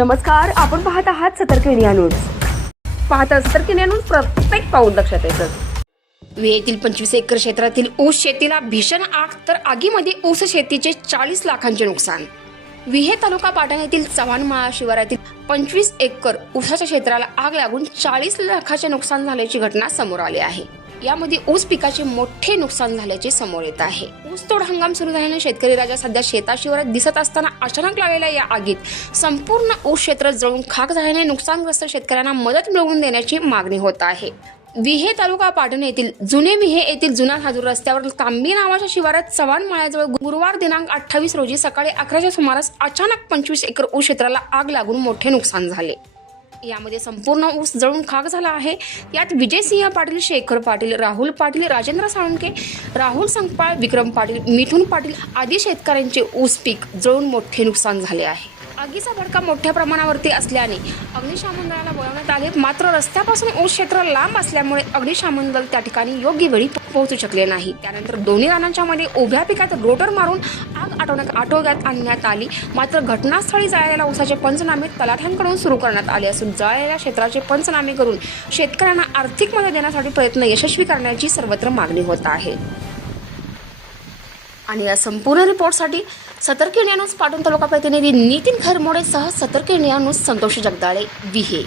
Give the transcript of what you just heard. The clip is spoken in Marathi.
नमस्कार आपण पाहत आहात सतर्क इंडिया न्यूज. पाहता सतर्क इंडिया न्यूज प्रत्येक पाऊल लक्षात येतं. विहेतील पंचवीस एकर क्षेत्रातील ऊस शेतीला भीषण आग तर आगीमध्ये ऊस शेतीचे चाळीस लाखांचे नुकसान. विहे तालुका पाटण येथील चव्हाणमाळा शिवारातील पंचवीस एकर ऊसाच्या क्षेत्राला आग लागून चाळीस लाखाचे नुकसान झाल्याची घटना समोर आली आहे. यामध्ये ऊस पिकाचे मोठे नुकसान झाल्याचे समोर येत आहे. ऊस तोड हंगाम सुरू झाल्याने शेतकरी राजा सध्या शेताशिवारात दिसत असताना अचानक लागलेल्या या आगीत संपूर्ण ऊस क्षेत्र जळून खाक झाल्याने नुकसानग्रस्त शेतकऱ्यांना मदत मिळवून देण्याची मागणी होत आहे. विहे तालुका पाटण येथील जुने विहे येथील जुना हाजूर रस्त्यावर तांबी नावाच्या शिवारात चव्हाण माळ्याजवळ गुरुवार दिनांक अठ्ठावीस रोजी सकाळी अकराच्या सुमारास अचानक पंचवीस एकर ऊस क्षेत्राला आग लागून मोठे नुकसान झाले. यामध्ये संपूर्ण ऊस जळून खाक झाला आहे. यात विजयसिंह पाटील शेखर पाटील राहुल पाटील राजेंद्र साळुंके राहुल संकपाळ विक्रम पाटील मिथुन पाटील आदी शेतकऱ्यांचे ऊस पीक जळून मोठे नुकसान झाले आहे. आगीचा भडका मोठ्या प्रमाणावरती असल्याने अग्निशामन दलाला बोलावण्यात आले मात्र रस्त्यापासून ऊस क्षेत्र लांब असल्यामुळे अग्निशामन दल त्या ठिकाणी योग्य वेळी पोहोचू शकले नाही. त्यानंतर दोन्ही रानांच्या मध्ये उभ्या पिकात रोटर मारून आग आटवण्यात आटोक्यात आणण्यात आली. मात्र घटनास्थळी जळालेल्या ऊसाचे पंचनामे तलाठ्यांकडून सुरू करण्यात आले असून जळालेल्या क्षेत्राचे पंचनामे करून शेतकऱ्यांना आर्थिक मदत देण्यासाठी प्रयत्न यशस्वी करण्याची सर्वत्र मागणी होत आहे. आणि या संपूर्ण रिपोर्टसाठी सतर्क इंडिया न्यूज पाटण तालुका प्रतिनिधी नितीन खरमोडे सह सतर्क इंडिया न्यूज संतोष जगदाळे विहे